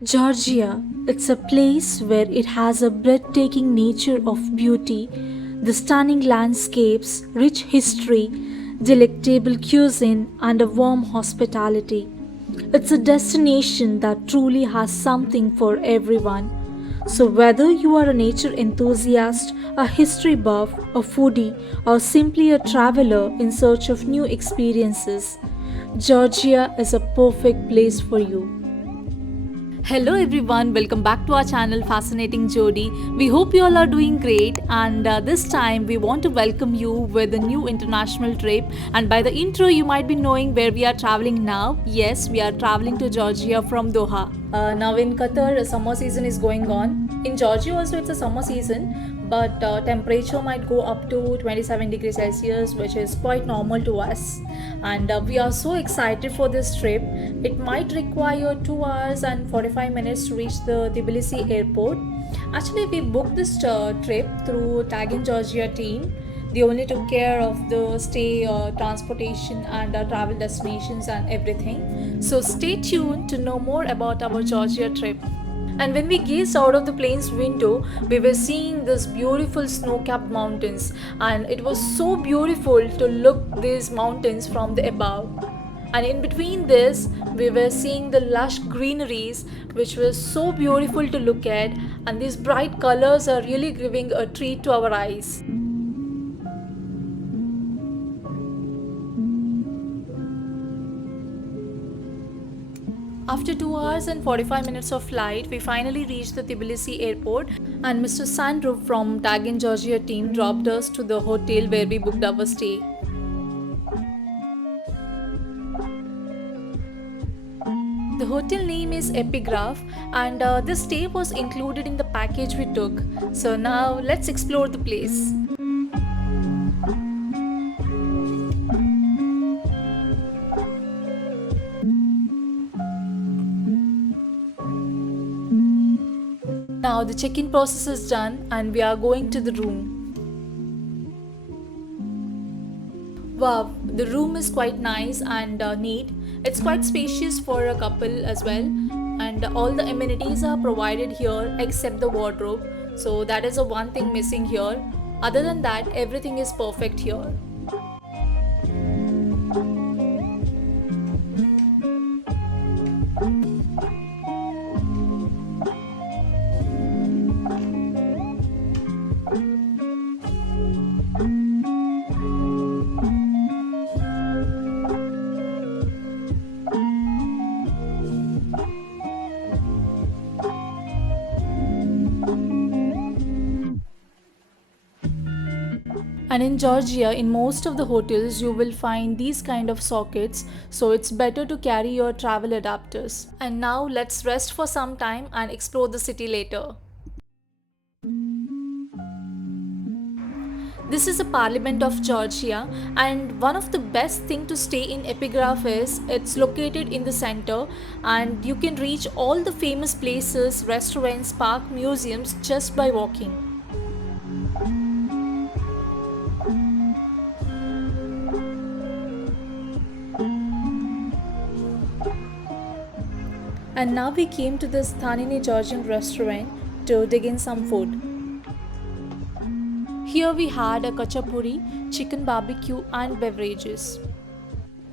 Georgia, it's a place where it has a breathtaking nature of beauty, the stunning landscapes, rich history, delectable cuisine, and a warm hospitality. It's a destination that truly has something for everyone. So, whether you are a nature enthusiast, a history buff, a foodie, or simply a traveler in search of new experiences, Georgia is a perfect place for you. Hello everyone, welcome back to our channel Fascinating Jodi. We hope you all are doing great, and this time we want to welcome you with a new international trip. And by the intro you might be knowing where we are traveling now. Yes, we are traveling to Georgia from Doha. Now in Qatar summer season is going on. In Georgia also it's a summer season, but temperature might go up to 27 degrees Celsius, which is quite normal to us. And we are so excited for this trip. It might require 2 hours and 45 minutes to reach the Tbilisi airport. Actually, we booked this trip through Tag in Georgia team. They only took care of the stay, transportation, and travel destinations and everything. So stay tuned to know more about our Georgia trip. And when we gazed out of the plane's window, we were seeing this beautiful snow-capped mountains, and it was so beautiful to look these mountains from the above. And in between this, we were seeing the lush greeneries, which was so beautiful to look at, and these bright colors are really giving a treat to our eyes. After 2 hours and 45 minutes of flight, we finally reached the Tbilisi airport, and Mr. Sandro from Tag in Georgia team dropped us to the hotel where we booked our stay. The hotel name is Epigraph, and this stay was included in the package we took. So now let's explore the place. Now the check-in process is done and we are going to the room. Wow, the room is quite nice and neat. It's quite spacious for a couple as well, and all the amenities are provided here except the wardrobe. So that is the one thing missing here. Other than that, everything is perfect here. And in Georgia, in most of the hotels, you will find these kind of sockets, so it's better to carry your travel adapters. And now let's rest for some time and explore the city later. This is the Parliament of Georgia, and one of the best thing to stay in Epigraph is it's located in the center, and you can reach all the famous places, restaurants, park, museums just by walking. And now we came to this Thanini Georgian restaurant to dig in some food. Here we had a kachapuri, chicken barbecue and beverages.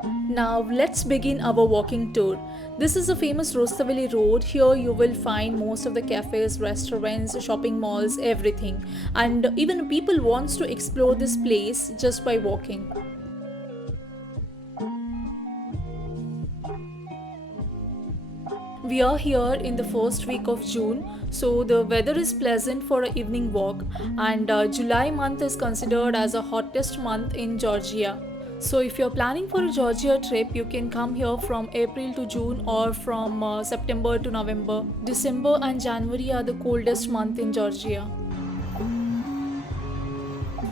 Now let's begin our walking tour. This is a famous Rostaveli road. Here you will find most of the cafes, restaurants, shopping malls, everything. And even people wants to explore this place just by walking. We are here in the first week of June, so the weather is pleasant for an evening walk, and July month is considered as the hottest month in Georgia. So if you're planning for a Georgia trip, you can come here from April to June or from September to November. December and January are the coldest month in Georgia.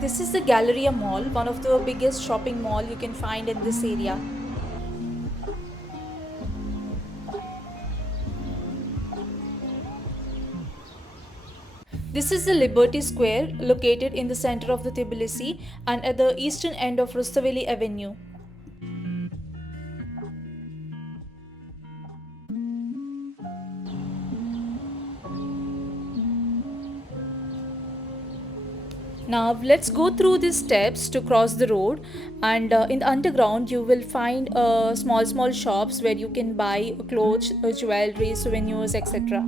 This is the Galleria Mall, one of the biggest shopping mall you can find in this area. This is the Liberty Square, located in the center of the Tbilisi and at the eastern end of Rustaveli Avenue. Now let's go through these steps to cross the road, and in the underground you will find small shops where you can buy clothes, jewelry, souvenirs, etc.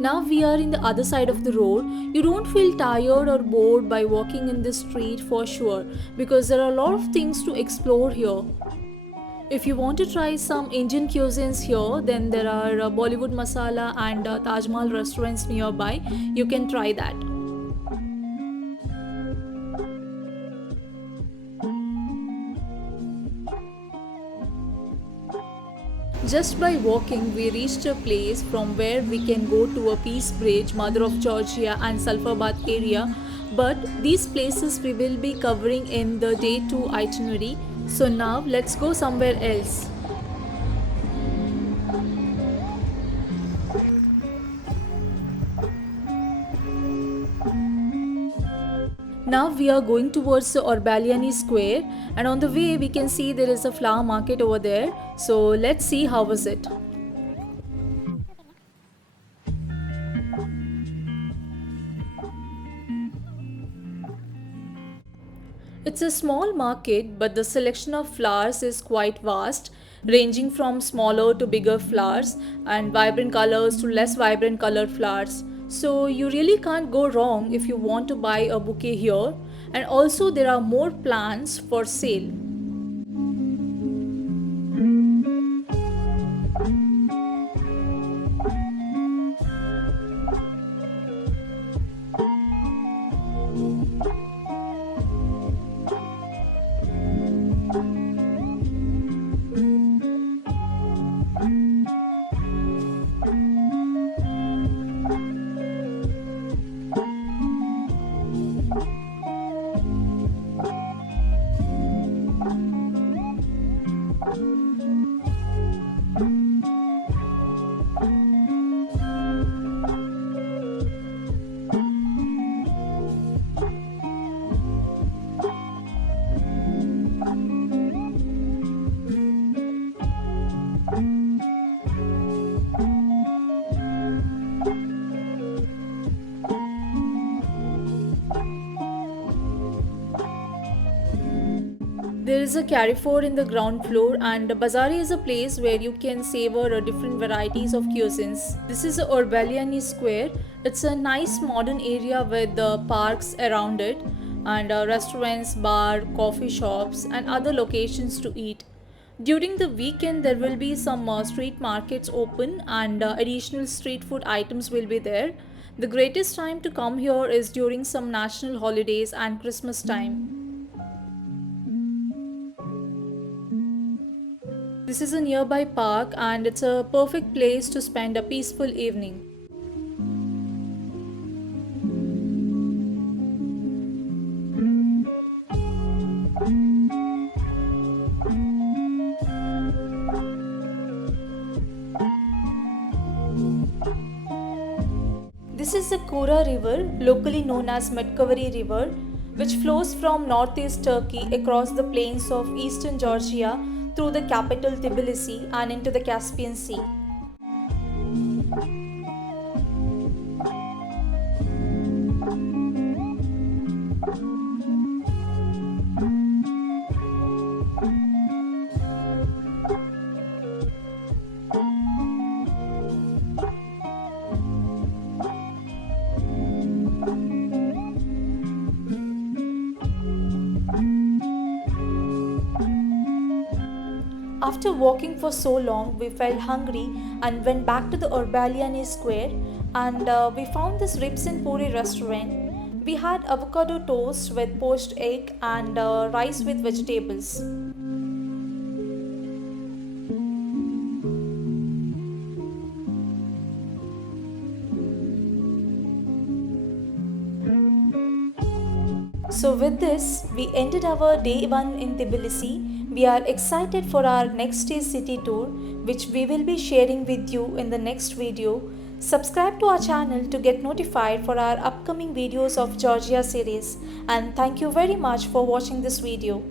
Now we are in the other side of the road. You don't feel tired or bored by walking in this street for sure, because there are a lot of things to explore here. If you want to try some Indian cuisines here, then there are Bollywood Masala and Taj Mahal restaurants nearby. You can try that. Just by walking, we reached a place from where we can go to a Peace Bridge, Mother of Georgia, and Sulfabad area. But these places we will be covering in the day 2 itinerary. So now let's go somewhere else. Now we are going towards the Orbaliani Square, and on the way we can see there is a flower market over there. So let's see how is it. It's a small market, but the selection of flowers is quite vast, ranging from smaller to bigger flowers and vibrant colors to less vibrant colored flowers. So you really can't go wrong if you want to buy a bouquet here. And also there are more plants for sale. There is a Carrefour in the ground floor, and Bazaar is a place where you can savor different varieties of cuisines. This is the Orbaliani Square. It's a nice modern area with parks around it, and restaurants, bar, coffee shops, and other locations to eat. During the weekend, there will be some street markets open, and additional street food items will be there. The greatest time to come here is during some national holidays and Christmas time. This is a nearby park, and it's a perfect place to spend a peaceful evening. This is the Kura River, locally known as Medkavari River, which flows from northeast Turkey across the plains of eastern Georgia through the capital Tbilisi and into the Caspian Sea. After walking for so long, we felt hungry and went back to the Orbaliani Square, and we found this Ribs and Puri restaurant. We had avocado toast with poached egg and rice with vegetables. So with this, we ended our day 1 in Tbilisi. We are excited for our next day's city tour, which we will be sharing with you in the next video. Subscribe to our channel to get notified for our upcoming videos of Georgia series, and thank you very much for watching this video.